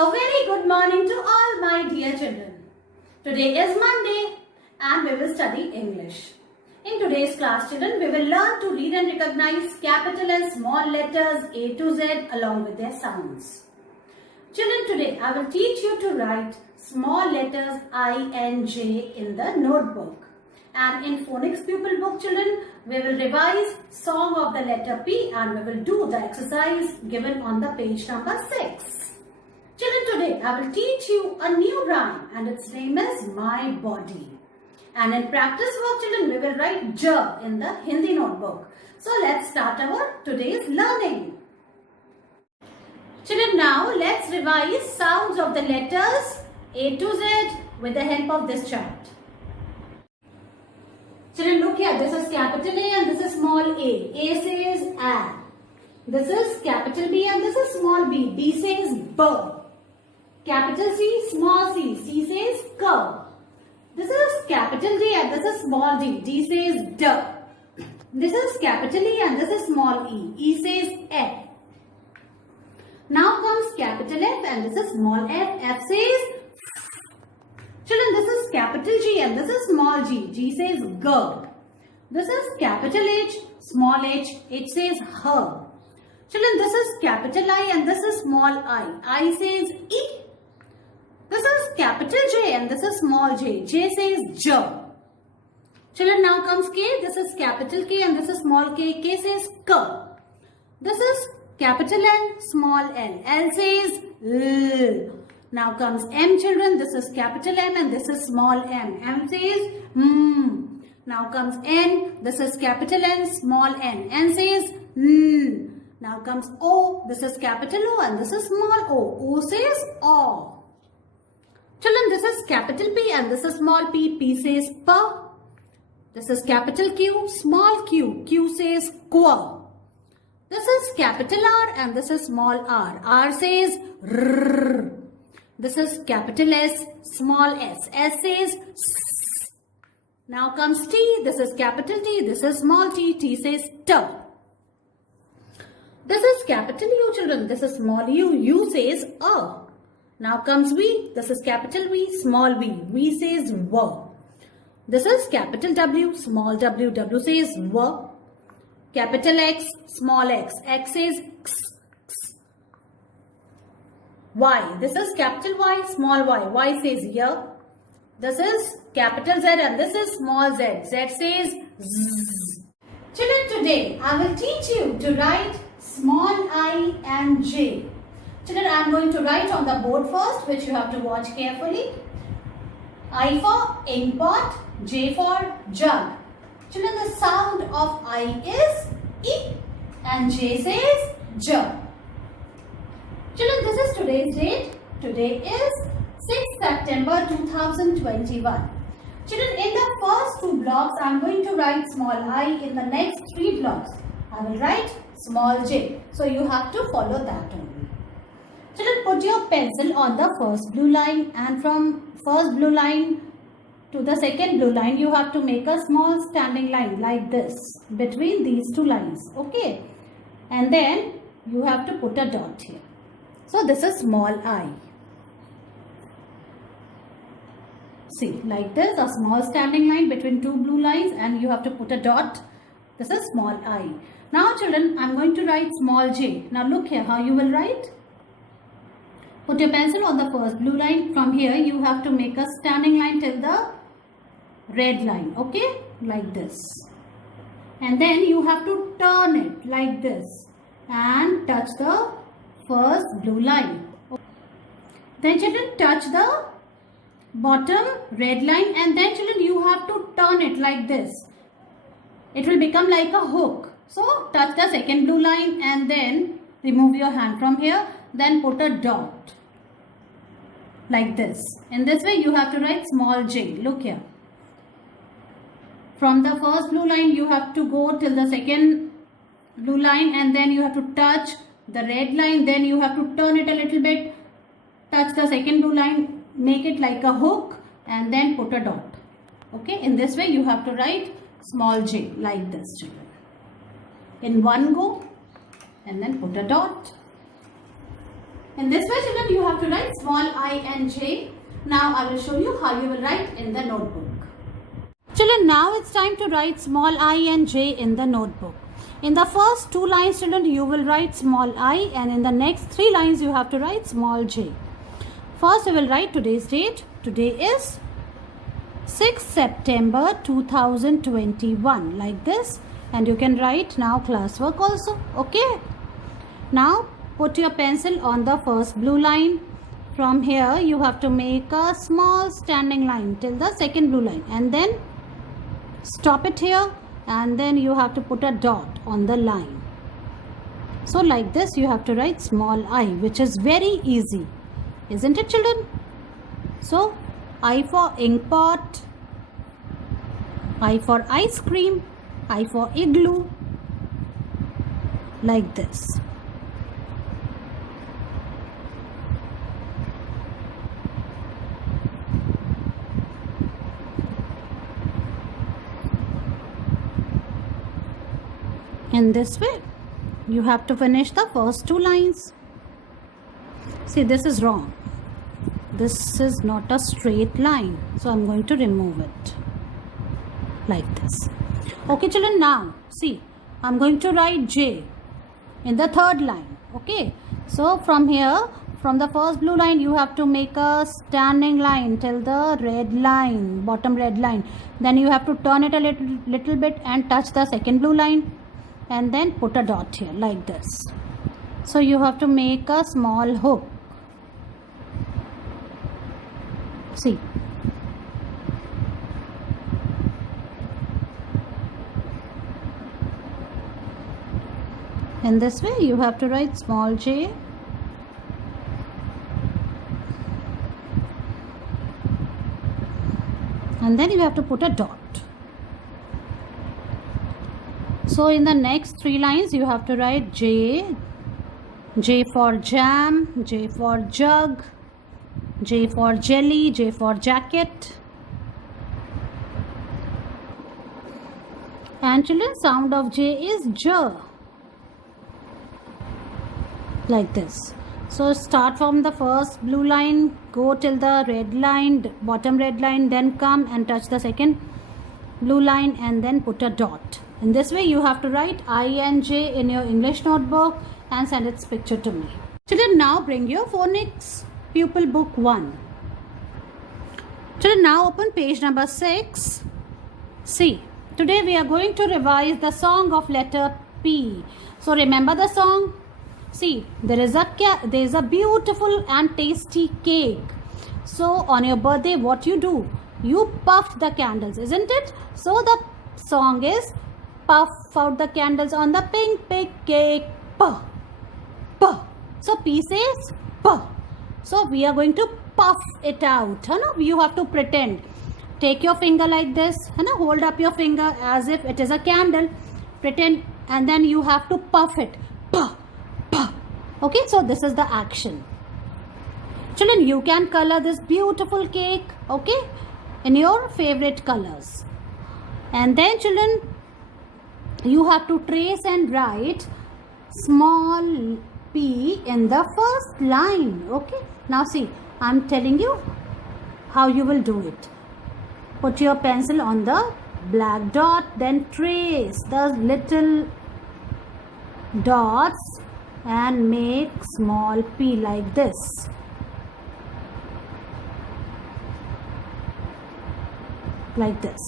A very good morning to all my dear children. Today is Monday and we will study English. In today's class, children, we will learn to read and recognize capital and small letters A to Z along with their sounds. Children, today I will teach you to write small letters I and J in the notebook. And in phonics pupil book, children, we will revise song of the letter P and we will do the exercise given on the page number 6. Children, today I will teach you a new rhyme and its name is My Body. And in practice work, children, we will write J in the Hindi notebook. So let's start our today's learning. Children, now let's revise sounds of the letters A to Z with the help of this chart. Children, look here. This is capital A and this is small a. A says A. This is capital B and this is small b. B says B. Capital C, small c. C says K. This is capital D and this is small d. D says D. This is capital E and this is small e. E says F. Now comes capital F and this is small f. F says F. Children, this is capital G and this is small g. G says G. This is capital H, small h. H says H. Children, this is capital I and this is small I. I says E. This is capital J and this is small j. J says J. Children, now comes K. This is capital K and this is small k. K says K. This is capital N, small n. L says L. Now comes M, children. This is capital M and this is small m. M says M. Now comes N. This is capital N, small n. N says N. Now comes O. This is capital O and this is small o. O says O. Children, this is capital P and this is small p. P says P. This is capital Q, small q. Q says Qu. This is capital R and this is small r. R says R. This is capital S, small s. S says S. Now comes T. This is capital T. This is small t. T says T. This is capital U, children. This is small u. U says A. Now comes V. This is capital V, small v. V says V. This is capital W, small w. W says V. Capital X, small x. X says X. X. Y. This is capital Y, small y. Y says Y. This is capital Z and this is small z. Z says Z. Children, today I will teach you to write small I and J. Children, I am going to write on the board first, which you have to watch carefully. I for ink pot, J for jug. Children, the sound of I is E and J says J. Children, this is today's date. Today is 6th September 2021. Children, in the first 2 blocks, I am going to write small I. In the next 3 blocks, I will write small j. So, you have to follow that only. Children, put your pencil on the first blue line and from first blue line to the second blue line, you have to make a small standing line like this between these 2 lines. Okay. And then you have to put a dot here. So, this is small I. See, like this, a small standing line between 2 blue lines and you have to put a dot. This is small I. Now, children, I am going to write small j. Now, look here how you will write. Put your pencil on the first blue line. From here, you have to make a standing line till the red line. Okay? Like this. And then you have to turn it like this. And touch the first blue line. Then children, touch the bottom red line. And then children, you have to turn it like this. It will become like a hook. So, touch the second blue line and then remove your hand from here. Then put a dot. Like this. In this way, you have to write small j. Look here. From the first blue line, you have to go till the second blue line and then you have to touch the red line. Then you have to turn it a little bit. Touch the second blue line. Make it like a hook and then put a dot. Okay. In this way, you have to write small j like this, children. In one go and then put a dot. In this way, children, you have to write small I and J. Now I will show you how you will write in the notebook. Children, now it's time to write small I and J in the notebook. In the first 2 lines, children, you will write small I, and in the next 3 lines, you have to write small j. First, we will write today's date. Today is 6 September 2021, like this. And you can write now classwork also. Okay. Now, put your pencil on the first blue line. From here, you have to make a small standing line till the second blue line. And then stop it here. And then you have to put a dot on the line. So like this you have to write small I, which is very easy, isn't it, children? So I for ink pot, I for ice cream, I for igloo, like this. In this way, you have to finish the first 2 lines. See, this is wrong. This is not a straight line. So, I'm going to remove it. Like this. Okay, children, now, see, I'm going to write J in the 3rd line. Okay. So, from here, from the first blue line, you have to make a standing line till the red line, bottom red line. Then you have to turn it a little bit and touch the second blue line. And then put a dot here like this. So you have to make a small hook. See. In this way you have to write small j. And then you have to put a dot. So in the next 3 lines you have to write J, J for jam, J for jug, J for jelly, J for jacket. And children, sound of J is J. Like this. So start from the first blue line, go till the red line, bottom red line, then come and touch the second blue line and then put a dot. In this way, you have to write I and J in your English notebook and send its picture to me. Children, now bring your phonics pupil book 1. Children, now open page number 6. See, today we are going to revise the song of letter P. So remember the song? See, there is a beautiful and tasty cake. So on your birthday, what you do? You puff the candles, isn't it? So the song is puff out the candles on the pink cake. Puff, puff. So P says puff. So we are going to puff it out. You have to pretend. Take your finger like this. Hold up your finger as if it is a candle. Pretend, and then you have to puff it. Puff, puff. Okay, so this is the action. Children, you can color this beautiful cake, okay, in your favorite colors. And then children, you have to trace and write small p in the first line. Okay. Now see, I am telling you how you will do it. Put your pencil on the black dot, then trace the little dots and make small p like this. Like this.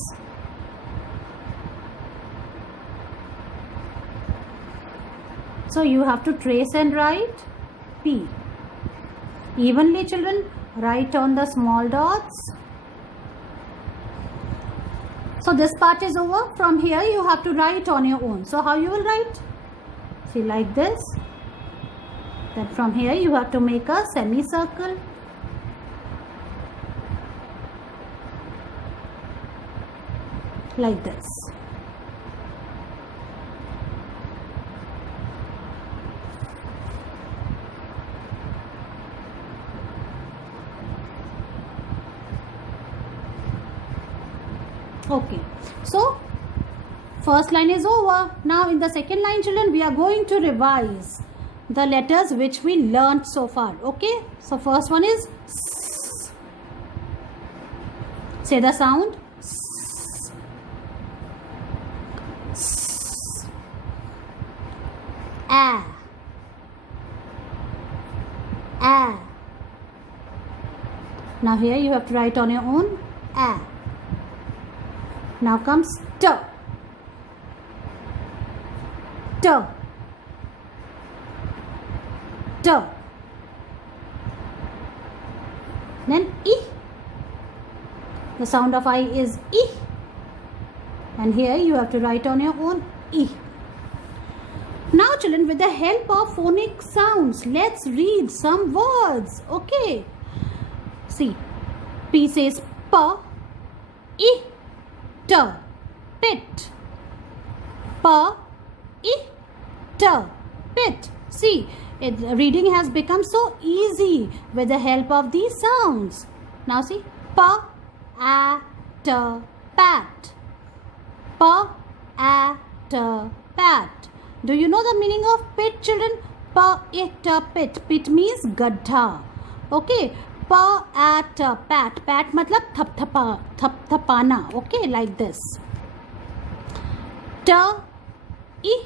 So you have to trace and write P. Evenly, children, write on the small dots. So this part is over. From here you have to write on your own. So how you will write? See, like this. Then from here you have to make a semicircle. Like this. Okay, so first line is over. Now in the second line, children, we are going to revise the letters which we learnt so far. Okay, so first one is S. Say the sound. S. S. A. A. Now here you have to write on your own. A. Now comes T. T. T. Then I. The sound of I is I. And here you have to write on your own I. Now children, with the help of phonic sounds, let's read some words. Okay. See, P says P, I, T, pit. P, I, T, pit. See, reading has become so easy with the help of these sounds. Now see, P, A, T, pat. P, A, T, pat. Do you know the meaning of pit, children? P, I, T, pit. Pit means gadha. Okay. P, A, T, pat. Pat matlab thapthapana. Okay, like this. T, I, P,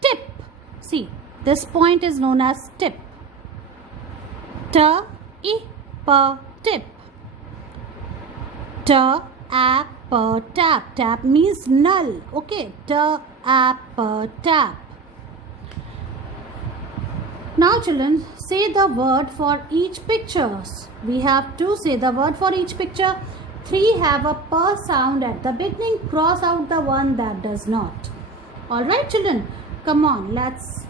tip. See, this point is known as tip. T, I, P, tip. T, A, P, tap. Tap means null. Okay, T, A, P, tap. Now children, say the word for each picture. We have to say the word for each picture. 3 have a P sound at the beginning. Cross out the one that does not. Alright children, come on, let's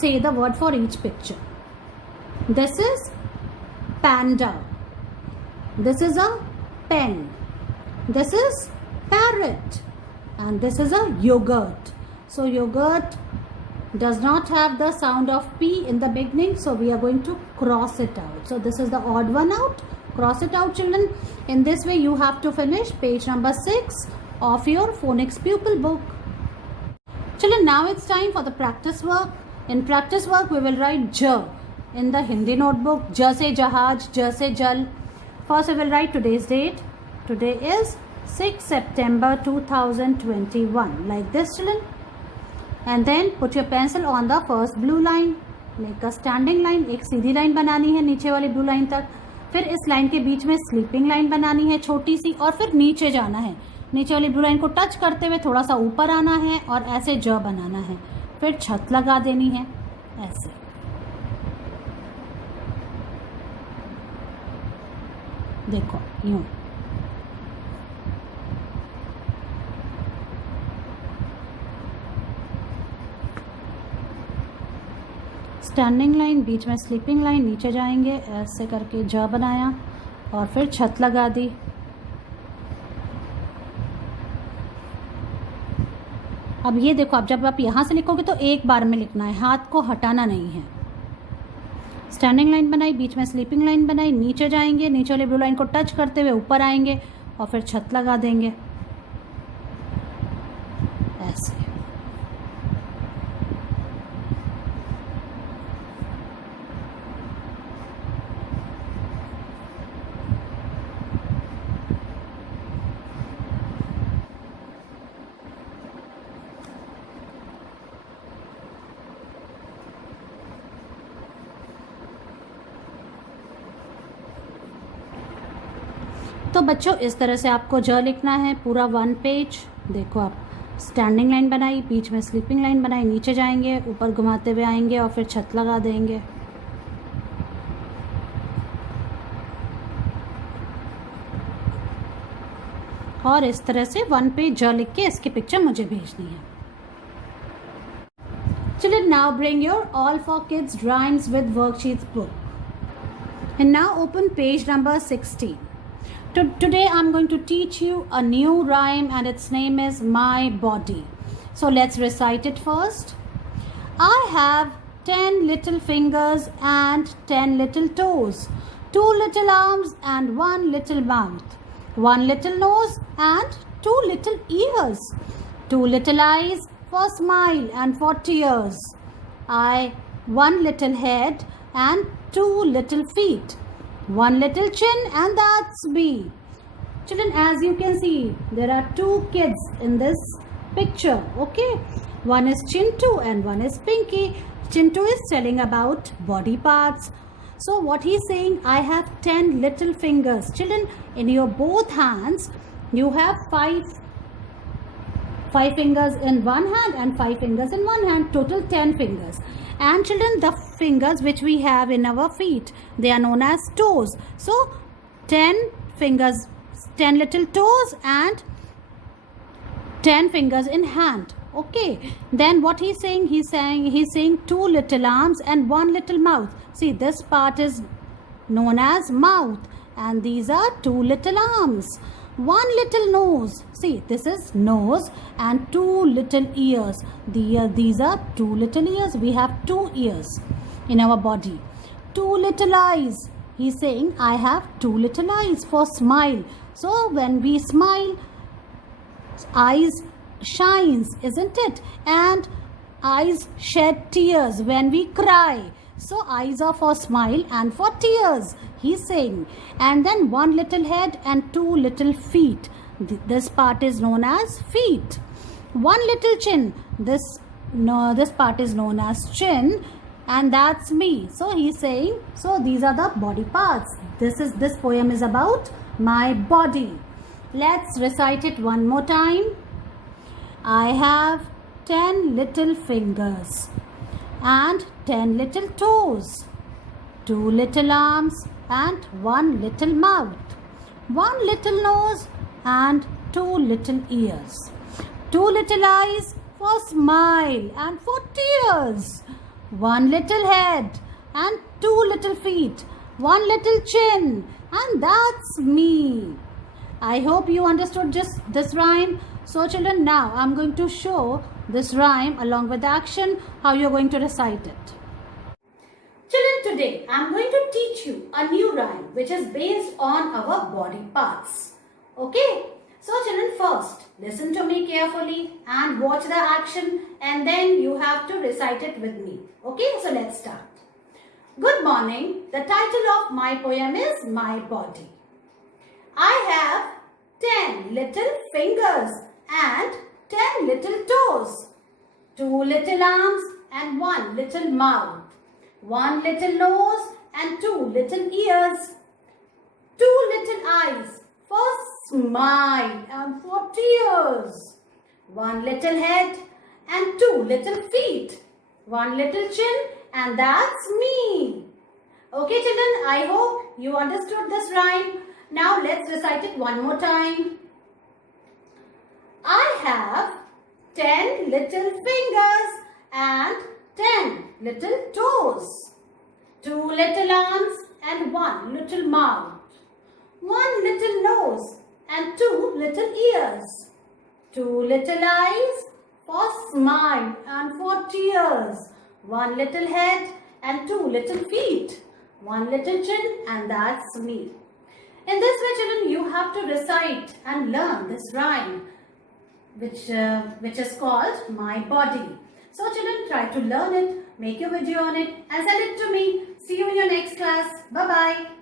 say the word for each picture. This is panda. This is a pen. This is parrot. And this is a yogurt. So yogurt does not have the sound of P in the beginning, so we are going to cross it out. So this is the odd one out. Cross it out children. In this way you have to finish page number 6 of your phonics pupil book. Children, now it's time for the practice work. In practice work we will write J in the Hindi notebook. J se jahaj, J se jal. First we will write today's date. Today is 6 September 2021. Like this children. And then put your pencil on the first blue line. Make a standing line. एक सीधी line बनानी है नीचे वाली blue line तक. फिर इस line के बीच में स्लीपिंग लाइन बनानी है छोटी सी, और फिर नीचे जाना है. नीचे वाली ब्लू लाइन को टच करते हुए थोड़ा सा ऊपर आना है और ऐसे ज बनाना है. फिर छत लगा देनी है ऐसे. देखो यूं. स्टैंडिंग लाइन, बीच में स्लीपिंग लाइन, नीचे जाएंगे ऐसे करके ज बनाया और फिर छत लगा दी. अब ये देखो, अब जब आप यहाँ से लिखोगे तो एक बार में लिखना है, हाथ को हटाना नहीं है. स्टैंडिंग लाइन बनाई, बीच में स्लीपिंग लाइन बनाई, नीचे जाएंगे, नीचे वाली ब्लू लाइन को टच करते हुए ऊपर आएंगे और फिर छत लगा देंगे ऐसे. तो बच्चों इस तरह से आपको ज लिखना है पूरा 1 पेज. देखो आप स्टैंडिंग लाइन बनाई, बीच में स्लीपिंग लाइन बनाई, नीचे जाएंगे, ऊपर घुमाते हुए आएंगे और फिर छत लगा देंगे. और इस तरह से 1 पेज ज लिख के इसकी पिक्चर मुझे भेजनी है. Children, now bring your All for Kids Rhymes with Worksheets book. And now open page number 16. Today I'm going to teach you a new rhyme and its name is My Body. So let's recite it first. I have 10 little fingers and 10 little toes, 2 little arms and 1 little mouth, 1 little nose and 2 little ears, 2 little eyes for smile and for tears. One little head and two little feet. One little chin, and that's B. Children, as you can see, there are two kids in this picture. Okay, one is Chintu and one is Pinky. Chintu is telling about body parts. So what he's saying, I have 10 little fingers. Children, in your both hands, you have five fingers in one hand and 5 fingers in one hand, total 10 fingers. And children, the fingers which we have in our feet, they are known as toes. So 10 fingers, 10 little toes and 10 fingers in hand. Okay, then what he's saying, he's saying 2 little arms and 1 little mouth. See, this part is known as mouth, and these are 2 little arms. 1 little nose. See, this is nose, and 2 little ears. These are 2 little ears. We have 2 ears in our body. 2 little eyes. He's saying, I have 2 little eyes for smile. So when we smile, eyes shines, isn't it? And eyes shed tears when we cry. So eyes are for smile and for tears, he's saying. And then 1 little head and 2 little feet. This part is known as feet. 1 little chin. This part is known as chin, and that's me. So he's saying, so these are the body parts. This poem is about my body. Let's recite it one more time. I have 10 little fingers and 10 little toes, 2 little arms and 1 little mouth, 1 little nose and 2 little ears, 2 little eyes for smile and for tears, 1 little head and 2 little feet, 1 little chin, and that's me. I hope you understood just this rhyme. So children, now I'm going to show this rhyme along with the action, how you're going to recite it. Children, today I'm going to teach you a new rhyme which is based on our body parts. Okay? So children, first listen to me carefully and watch the action, and then you have to recite it with me. Okay? So let's start. Good morning. The title of my poem is My Body. I have 10 little fingers and 10 little toes, 2 little arms and 1 little mouth, 1 little nose and 2 little ears, 2 little eyes for smile and for tears, 1 little head and 2 little feet, 1 little chin, and that's me. Okay children, I hope you understood this rhyme. Now let's recite it one more time. I have 10 little fingers and 10 little toes, 2 little arms and 1 little mouth, 1 little nose and 2 little ears, 2 little eyes for smile and for tears, 1 little head and 2 little feet, 1 little chin, and that's me. In this way, children, you have to recite and learn this rhyme, which is called My Body. So children, try to learn it, make a video on it and send it to me. See you in your next class. Bye-bye.